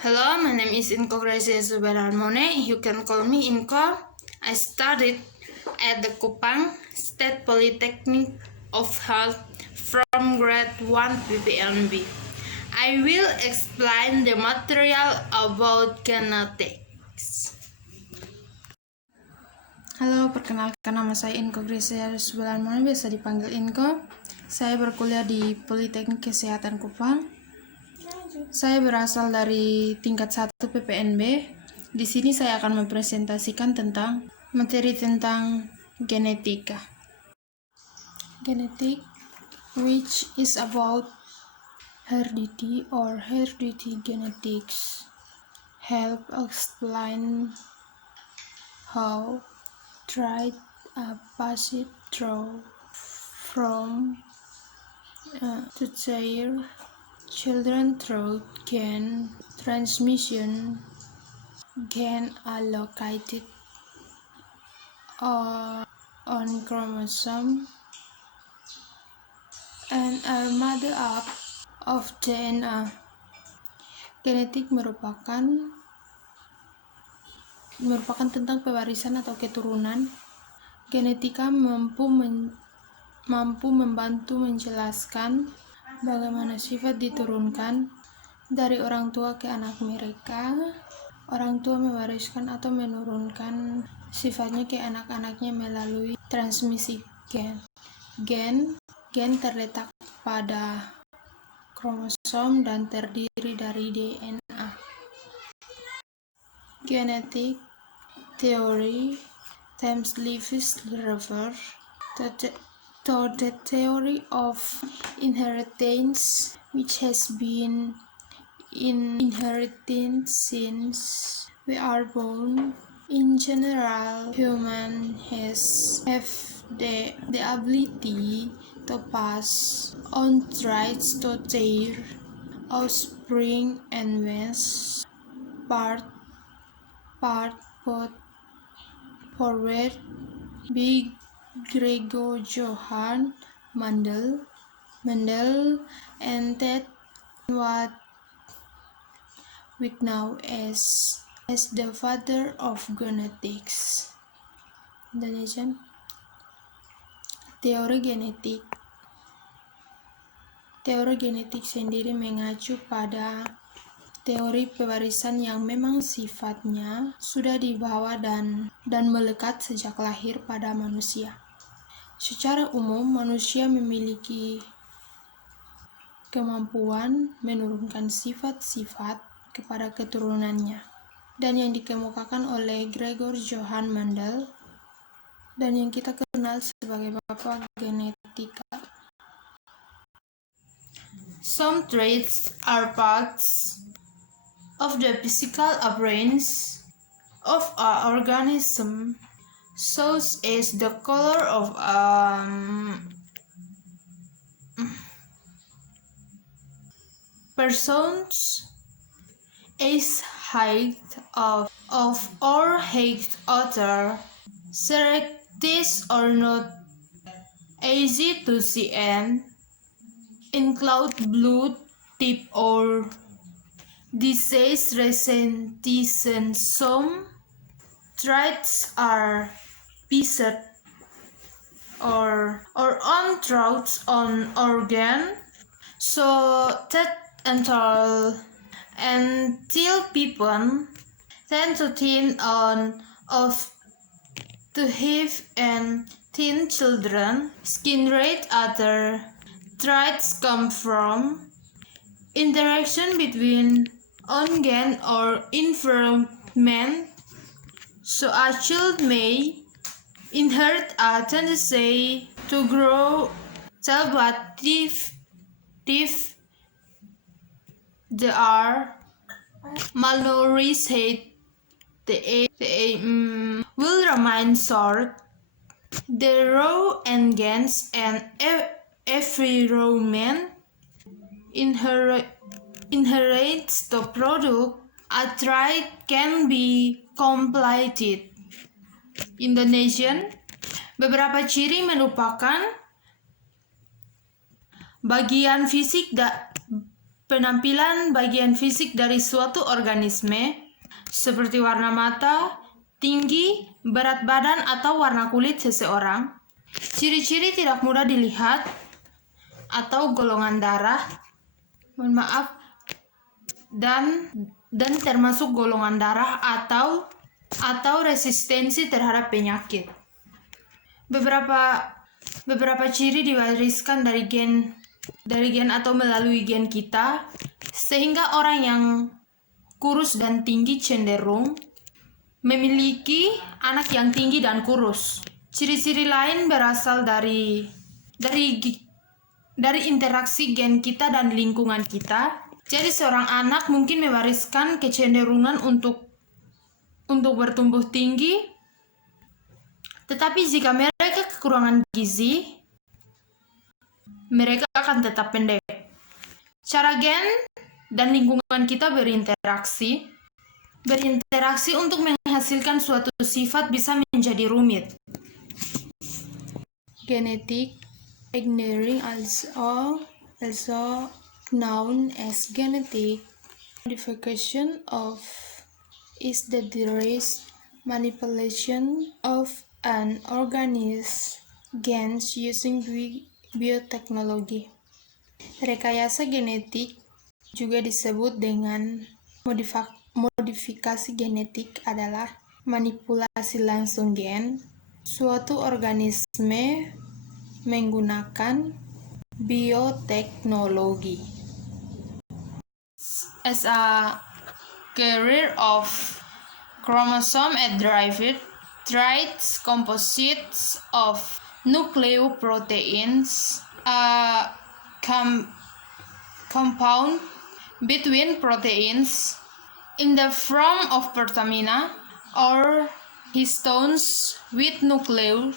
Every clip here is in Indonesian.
Hello, my name is Inko Gracia Subarharmone. You can call me Inko. I studied at the Kupang State Polytechnic of Health from grade 1 PPNB. I will explain the material about genetics. Halo, perkenalkan nama saya Inko Gracia Subarharmone, biasa dipanggil Inko. Saya berkuliah di Politeknik Kesehatan Kupang. Saya berasal dari tingkat 1 PPNB. Di sini saya akan mempresentasikan tentang materi tentang genetika. Genetik, which is about heredity or heredity genetics, help explain how traits are passed through from to their children through gene transmission. Genes are located on chromosome and are made up of DNA. Genetik merupakan tentang pewarisan atau keturunan. Genetika mampu membantu menjelaskan bagaimana sifat diturunkan dari orang tua ke anak mereka. Orang tua mewariskan atau menurunkan sifatnya ke anak-anaknya melalui transmisi gen. Gen terletak pada kromosom dan terdiri dari DNA. Genetic theory Thames Lewis refers to the theory of inheritance, which has been inherited since we are born. In general, humans have the ability to pass on traits to their offspring, and was part put forward by Gregor Johann Mendel, and that what we know as the father of genetics. Indonesian. Teori genetik. Teori genetik sendiri mengacu pada teori pewarisan yang memang sifatnya sudah dibawa dan melekat sejak lahir pada manusia. Secara umum, manusia memiliki kemampuan menurunkan sifat-sifat kepada keturunannya, dan yang dikemukakan oleh Gregor Johann Mendel dan yang kita kenal sebagai Bapak Genetika. Some traits are parts of the physical appearance of our organism, such as the color of person's age, height of or height, other characteristics are not easy to see and include blood type or disease resistance. Some traits are based or on traits on organ, so that until people tend to think to have and teen children. Skin rate, other traits come from interaction between on gen or environment, so a child may inherit a tendency to grow tall, but if they are malnourished, they will remain short. The raw and gains and every raw man inherits the product. A trait can be completed. Indonesian. Beberapa ciri merupakan bagian fisik penampilan bagian fisik dari suatu organisme, seperti warna mata, tinggi, berat badan, atau warna kulit seseorang. Ciri-ciri tidak mudah dilihat atau golongan darah, dan termasuk golongan darah atau resistensi terhadap penyakit. Beberapa ciri diwariskan dari gen atau melalui gen kita, sehingga orang yang kurus dan tinggi cenderung memiliki anak yang tinggi dan kurus. Ciri-ciri lain berasal dari interaksi gen kita dan lingkungan kita. Jadi seorang anak mungkin mewariskan kecenderungan untuk bertumbuh tinggi, tetapi jika mereka kekurangan gizi, mereka akan tetap pendek. Cara gen dan lingkungan kita berinteraksi untuk menghasilkan suatu sifat bisa menjadi rumit. Genetic engineering, also known as genetic modification, is the direct manipulation of an organism's genes using biotechnology. Rekayasa genetik juga disebut dengan modifikasi genetik adalah manipulasi langsung gen suatu organisme menggunakan bioteknologi. As a carrier of chromosome-derived traits composites of nucleoproteins, a compound between proteins in the form of protamina or histones with nucleic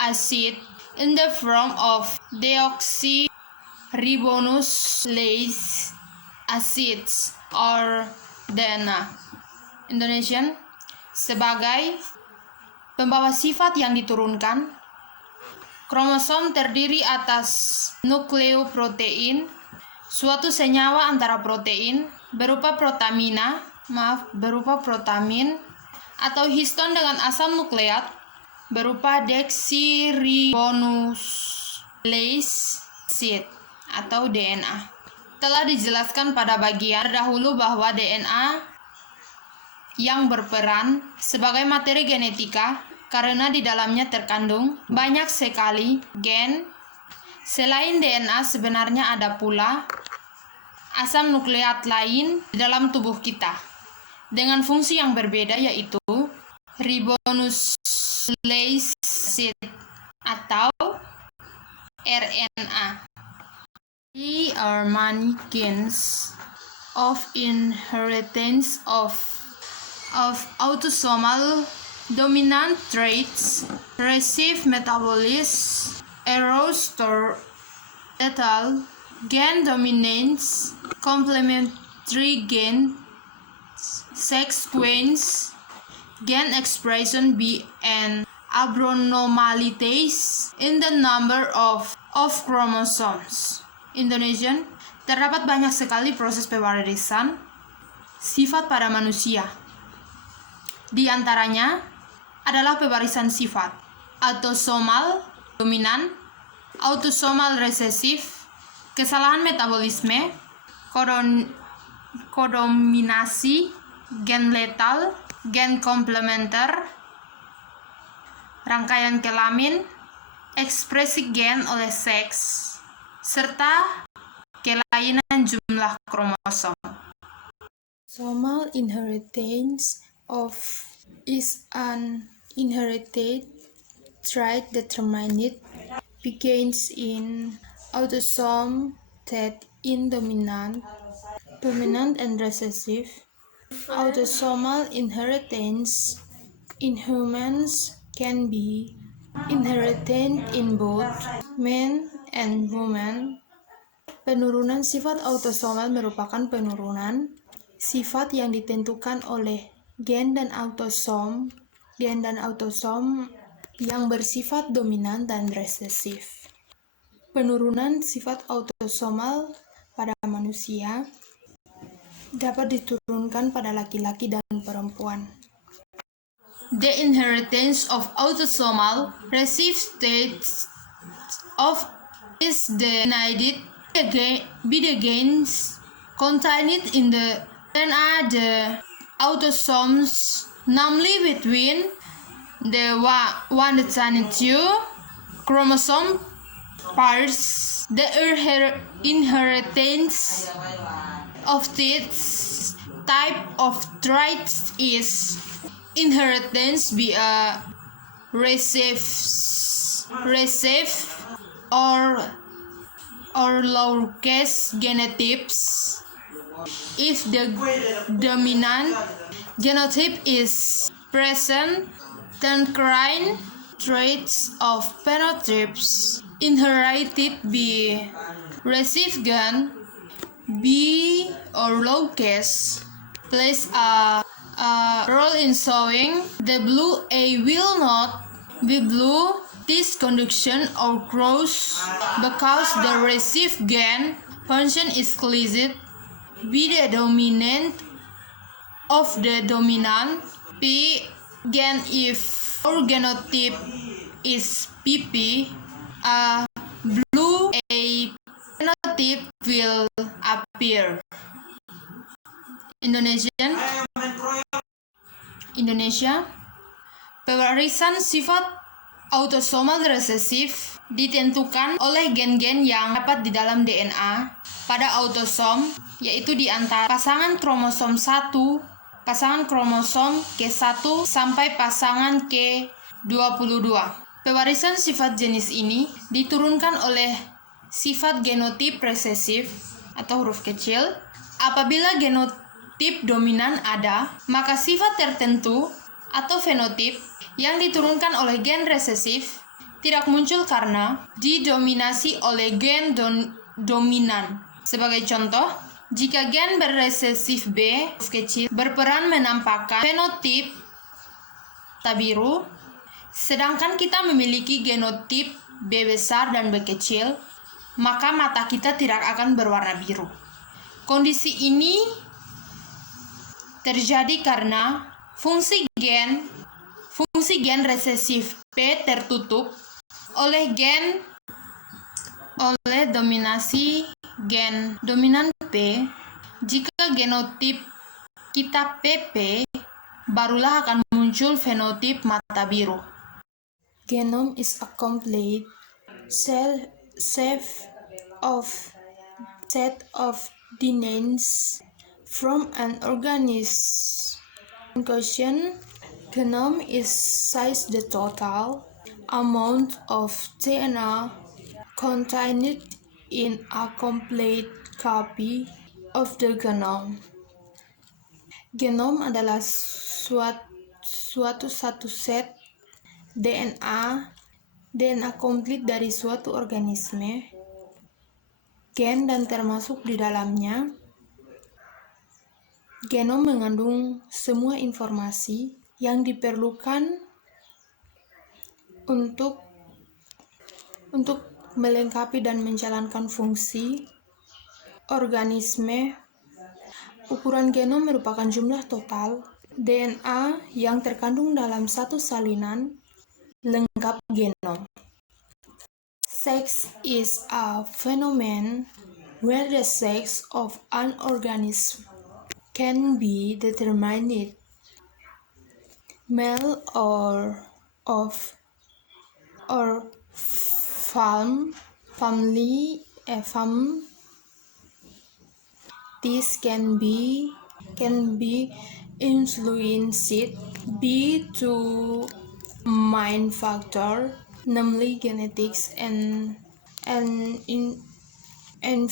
acid in the form of deoxyribonucleic acids or DNA. Indonesian, sebagai pembawa sifat yang diturunkan, kromosom terdiri atas nukleoprotein, suatu senyawa antara protein berupa protamin atau histon dengan asam nukleat berupa deoxyribonucleic acid atau DNA. Telah dijelaskan pada bagian terdahulu bahwa DNA yang berperan sebagai materi genetika karena di dalamnya terkandung banyak sekali gen. Selain DNA, sebenarnya ada pula asam nukleat lain di dalam tubuh kita dengan fungsi yang berbeda, yaitu ribonucleic acid atau RNA. There are many genes of inheritance of autosomal dominant traits, recessive metabolism, errors or lethal gain dominance, complementary gain, sex gains, gain expression B, and abnormalities in the number of chromosomes. Indonesian, terdapat banyak sekali proses pewarisan sifat pada manusia. Di antaranya adalah pewarisan sifat autosomal dominan, autosomal resesif, kesalahan metabolisme, kodominasi, gen letal, gen komplementer, rangkaian kelamin, ekspresi gen oleh seks, serta kelainan jumlah kromosom. Autosomal inheritance is an inherited trait determined begins in autosome that in dominant and recessive. Autosomal inheritance in humans can be inherited in both men and women. Penurunan sifat autosomal merupakan penurunan sifat yang ditentukan oleh gen dan autosom yang bersifat dominan dan resesif. Penurunan sifat autosomal pada manusia dapat diturunkan pada laki-laki dan perempuan. The inheritance of autosomal recessive states of is the united be the genes contained in the DNA the autosomes, namely between the 1 and 2 chromosome pairs. The inheritance of this type of traits is inheritance via recessive or low-case genotypes. If the dominant genotype is present, then current traits of phenotypes inherited by recessive gen B or low-case plays a role in showing the blue A will not be blue. This condition occurs because the recessive gen function is caused by the dominant of the dominant P gen. If our genotype is PP, a blue A phenotype will appear. Indonesia, pewarisan sifat autosomal resesif ditentukan oleh gen-gen yang dapat di dalam DNA pada autosom, yaitu di antara pasangan kromosom 1, pasangan kromosom K1 sampai pasangan K22. Pewarisan sifat jenis ini diturunkan oleh sifat genotip resesif atau huruf kecil. Apabila genotip dominan ada, maka sifat tertentu atau fenotip yang diturunkan oleh gen resesif tidak muncul karena didominasi oleh gen dominan. Sebagai contoh, jika gen berresesif B kecil berperan menampakkan fenotip mata biru, sedangkan kita memiliki genotip B besar dan B kecil, maka mata kita tidak akan berwarna biru. Kondisi ini terjadi karena fungsi gen resesif P tertutup oleh dominasi gen dominan P. Jika genotip kita PP, barulah akan muncul fenotip mata biru. Genome is a complete set of DNAs from an organism. In question, genome is says the total amount of DNA contained in a complete copy of the genome. Genom adalah satu set DNA komplit dari suatu organisme. Gen dan termasuk di dalamnya. Genom mengandung semua informasi yang diperlukan untuk melengkapi dan menjalankan fungsi organisme. Ukuran genom merupakan jumlah total DNA yang terkandung dalam satu salinan lengkap genom. Sex is a phenomenon where the sex of an organism can be determined male or family. This can be influenced by two main factors, namely genetics and environment. In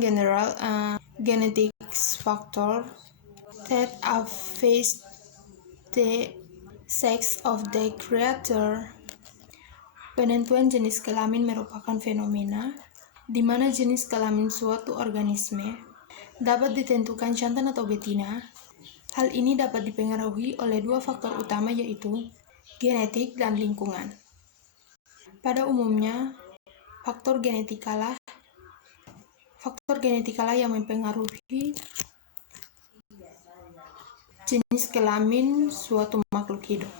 general, genetics factor that affects the sex of the creator. Penentuan jenis kelamin merupakan fenomena di mana jenis kelamin suatu organisme dapat ditentukan jantan atau betina. Hal ini dapat dipengaruhi oleh dua faktor utama, yaitu genetik dan lingkungan. Pada umumnya, Faktor genetikalah yang mempengaruhi jenis kelamin suatu makhluk hidup.